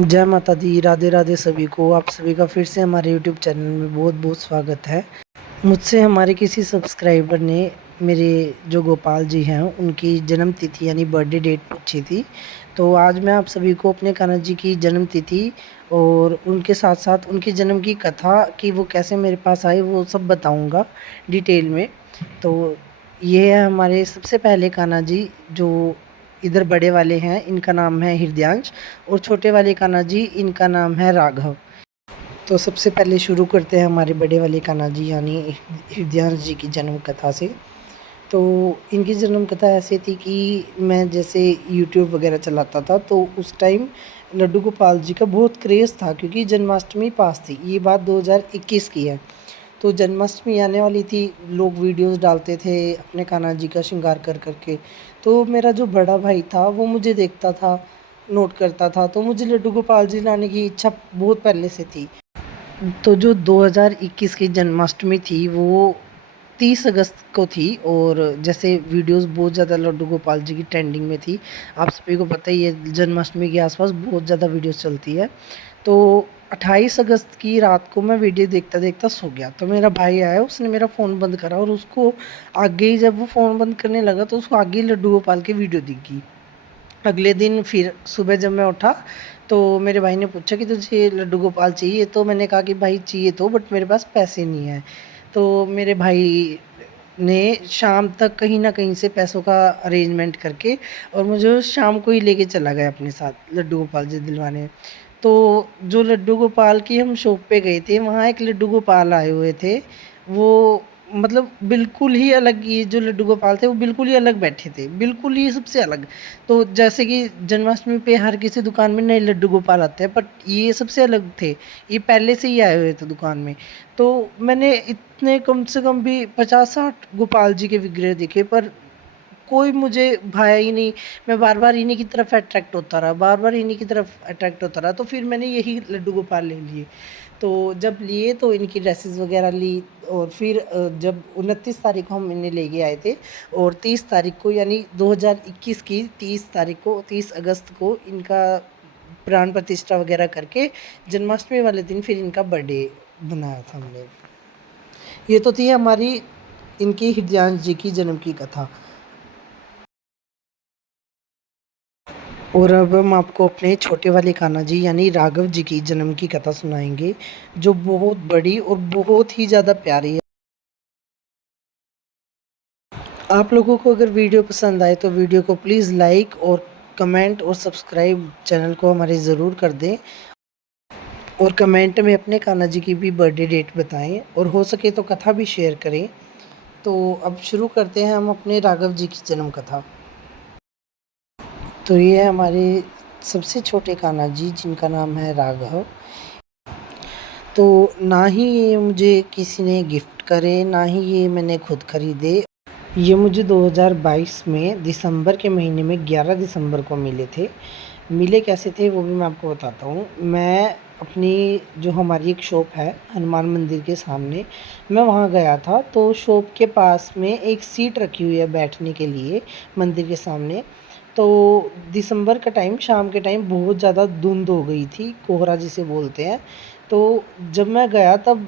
जय माता दी, राधे राधे सभी को। आप सभी का फिर से हमारे यूट्यूब चैनल में बहुत बहुत स्वागत है। मुझसे हमारे किसी सब्सक्राइबर ने मेरे जो गोपाल जी हैं उनकी जन्म तिथि यानी बर्थडे डेट पूछी थी। तो आज मैं आप सभी को अपने कान्हा जी की जन्म तिथि और उनके साथ साथ उनके जन्म की कथा कि वो कैसे मेरे पास आए वो सब बताऊंगा डिटेल में। तो ये है हमारे सबसे पहले कान्हा जी जो इधर बड़े वाले हैं, इनका नाम है हृदयांश, और छोटे वाले कान्हा जी इनका नाम है राघव। तो सबसे पहले शुरू करते हैं हमारे बड़े वाले कान्हा जी यानी हृदयांश जी की जन्म कथा से। तो इनकी जन्म कथा ऐसे थी कि मैं जैसे यूट्यूब वगैरह चलाता था तो उस टाइम लड्डू गोपाल जी का बहुत क्रेज़ था क्योंकि जन्माष्टमी पास थी। ये बात 2021 की है। तो जन्माष्टमी आने वाली थी, लोग वीडियोस डालते थे अपने कान्हा जी का श्रृंगार कर करके। तो मेरा जो बड़ा भाई था वो मुझे देखता था, नोट करता था, तो मुझे लड्डू गोपाल जी लाने की इच्छा बहुत पहले से थी। तो जो 2021 की जन्माष्टमी थी वो 30 अगस्त को थी, और जैसे वीडियोस बहुत ज़्यादा लड्डू गोपाल जी की ट्रेंडिंग में थी। आप सभी को पता ही है जन्माष्टमी के आसपास बहुत ज़्यादा वीडियोस चलती है। तो 28 अगस्त की रात को मैं वीडियो देखता देखता सो गया। तो मेरा भाई आया, उसने मेरा फ़ोन बंद करा और उसको आगे ही जब वो फ़ोन बंद करने लगा तो उसको आगे ही लड्डू गोपाल की वीडियो दिख गई। अगले दिन फिर सुबह जब मैं उठा तो मेरे भाई ने पूछा कि तुझे लड्डू गोपाल चाहिए? तो मैंने कहा कि भाई चाहिए तो, बट मेरे पास पैसे नहीं हैं। तो मेरे भाई ने शाम तक कहीं न कहीं से पैसों का अरेंजमेंट करके और मुझे उस शाम को ही लेके चला गया अपने साथ लड्डू गोपाल जी दिलवाने। तो जो लड्डू गोपाल की हम शॉप पे गए थे, वहाँ एक लड्डू गोपाल आए हुए थे। वो मतलब बिल्कुल ही अलग, ये जो लड्डू गोपाल थे वो बिल्कुल ही अलग बैठे थे, बिल्कुल ही सबसे अलग। तो जैसे कि जन्माष्टमी पे हर किसी दुकान में नए लड्डू गोपाल आते हैं, बट ये सबसे अलग थे। ये पहले से ही आए हुए थे दुकान में। तो मैंने इतने कम से कम भी 50-60 गोपाल जी के विग्रह देखे, पर कोई मुझे भाया ही नहीं। मैं बार-बार इन्हीं की तरफ अट्रैक्ट होता रहा, बार-बार इन्हीं की तरफ अट्रैक्ट होता रहा। तो फिर मैंने यही लड्डू गोपाल ले लिए। तो जब लिए तो इनकी ड्रेसेस वगैरह ली, और फिर जब 29 तारीख को हम इन्हें लेके आए थे, और 30 तारीख को यानी 2021 की 30 तारीख को, 30 अगस्त को इनका प्राण प्रतिष्ठा वगैरह करके जन्माष्टमी वाले दिन फिर इनका बर्थडे बनाया था हमने। ये तो थी हमारी इनकी हृदयांश जी की जन्म की कथा। और अब हम आपको अपने छोटे वाले कान्हा जी यानी राघव जी की जन्म की कथा सुनाएंगे, जो बहुत बड़ी और बहुत ही ज़्यादा प्यारी है। आप लोगों को अगर वीडियो पसंद आए तो वीडियो को प्लीज़ लाइक और कमेंट और सब्सक्राइब चैनल को हमारे ज़रूर कर दें, और कमेंट में अपने कान्हा जी की भी बर्थडे डेट बताएं, और हो सके तो कथा भी शेयर करें। तो अब शुरू करते हैं हम अपने राघव जी की जन्म कथा। तो ये है हमारे सबसे छोटे कान्हा जी जिनका नाम है राघव। तो ना ही ये मुझे किसी ने गिफ्ट करे, ना ही ये मैंने खुद खरीदे। ये मुझे 2022 में दिसंबर के महीने में 11 दिसंबर को मिले थे। मिले कैसे थे वो भी मैं आपको बताता हूँ। मैं अपनी जो हमारी एक शॉप है हनुमान मंदिर के सामने, मैं वहाँ गया था। तो शॉप के पास में एक सीट रखी हुई है बैठने के लिए मंदिर के सामने। तो दिसंबर का टाइम, शाम के टाइम बहुत ज़्यादा धुंध हो गई थी, कोहरा जिसे बोलते हैं। तो जब मैं गया तब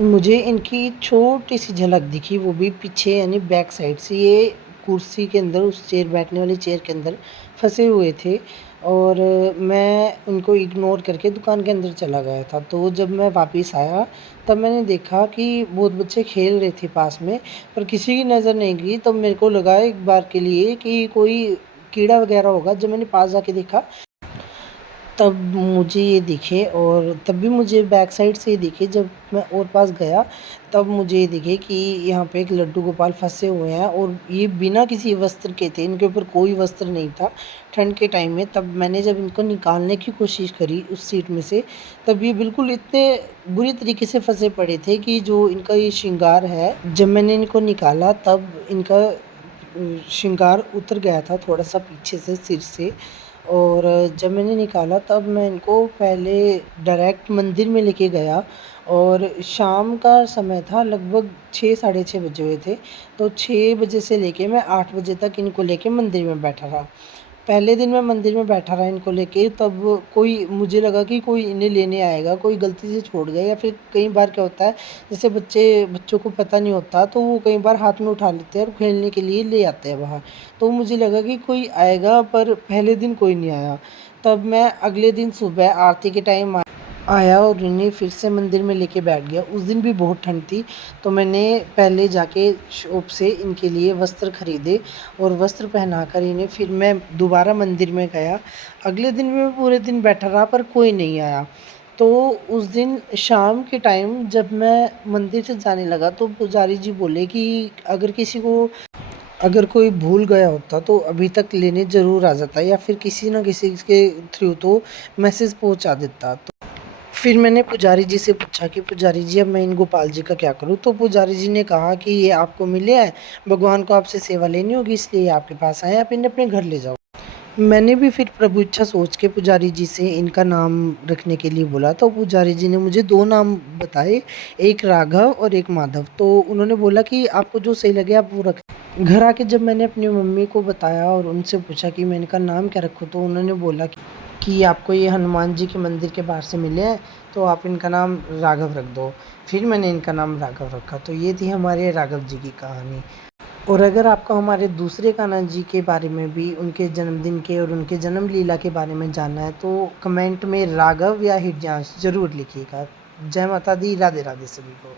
मुझे इनकी छोटी-सी झलक दिखी, वो भी पीछे यानी बैक साइड से। ये कुर्सी के अंदर, उस चेयर, बैठने वाली चेयर के अंदर फँसे हुए थे, और मैं उनको इग्नोर करके दुकान के अंदर चला गया था। तो जब मैं वापस आया तब मैंने देखा कि बहुत बच्चे खेल रहे थे पास में, पर किसी की नज़र नहीं गई। तब मेरे को लगा एक बार के लिए कि कोई कीड़ा वग़ैरह होगा। जब मैंने पास जाके देखा तब मुझे ये दिखे, और तब भी मुझे बैक साइड से ही दिखे। जब मैं और पास गया तब मुझे ये दिखे कि यहाँ पे एक लड्डू गोपाल फँसे हुए हैं, और ये बिना किसी वस्त्र के थे, इनके ऊपर कोई वस्त्र नहीं था ठंड के टाइम में। तब मैंने जब इनको निकालने की कोशिश करी उस सीट में से, तब ये बिल्कुल इतने बुरी तरीके से फँसे पड़े थे कि जो इनका ये श्रृंगार है, जब मैंने इनको निकाला तब इनका श्रृंगार उतर गया था थोड़ा-सा पीछे से सिर से। और जब मैंने निकाला तब मैं इनको पहले डायरेक्ट मंदिर में लेके गया, और शाम का समय था, लगभग 6 साढ़े 6 बजे हुए थे। तो 6 बजे से लेके मैं 8 बजे तक इनको लेके मंदिर में बैठा रहा। पहले दिन मैं मंदिर में बैठा रहा इनको लेके, तब कोई मुझे लगा कि कोई इन्हें लेने आएगा, कोई गलती से छोड़ गया, या फिर कई बार क्या होता है जैसे बच्चों को पता नहीं होता तो वो कई बार हाथ में उठा लेते हैं और खेलने के लिए ले आते हैं बाहर। तो मुझे लगा कि कोई आएगा, पर पहले दिन कोई नहीं आया। तब मैं अगले दिन सुबह आरती के टाइम आया और इन्हें फिर से मंदिर में लेके बैठ गया। उस दिन भी बहुत ठंड थी, तो मैंने पहले जाके शॉप से इनके लिए वस्त्र खरीदे और वस्त्र पहनाकर इन्हें फिर मैं दोबारा मंदिर में गया। अगले दिन भी मैं पूरे दिन बैठा रहा, पर कोई नहीं आया। तो उस दिन शाम के टाइम जब मैं मंदिर से जाने लगा तो पुजारी जी बोले कि अगर कोई भूल गया होता तो अभी तक लेने ज़रूर आ जाता, या फिर किसी न किसी के थ्रू तो मैसेज पहुंचा देता। फिर मैंने पुजारी जी से पूछा कि पुजारी जी अब मैं इन गोपाल जी का क्या करूँ? तो पुजारी जी ने कहा कि ये आपको मिले हैं, भगवान को आपसे सेवा लेनी होगी, इसलिए ये आपके पास आए हैं, आप इन्हें अपने घर ले जाओ। मैंने भी फिर प्रभु इच्छा सोच के पुजारी जी से इनका नाम रखने के लिए बोला, तो पुजारी जी ने मुझे 2 नाम बताए, एक राघव और एक माधव। तो उन्होंने बोला कि आपको जो सही लगे आप वो रख। घर आके जब मैंने अपनी मम्मी को बताया और उनसे पूछा कि मैं इनका नाम क्या रखूँ, तो उन्होंने बोला कि आपको ये हनुमान जी के मंदिर के बाहर से मिले हैं, तो आप इनका नाम राघव रख दो। फिर मैंने इनका नाम राघव रखा। तो ये थी हमारे राघव जी की कहानी। और अगर आपको हमारे दूसरे कान्हा जी के बारे में भी, उनके जन्मदिन के और उनके जन्म लीला के बारे में जानना है, तो कमेंट में राघव या हिरण्यांश ज़रूर लिखिएगा। जय माता दी, राधे राधे सभी को।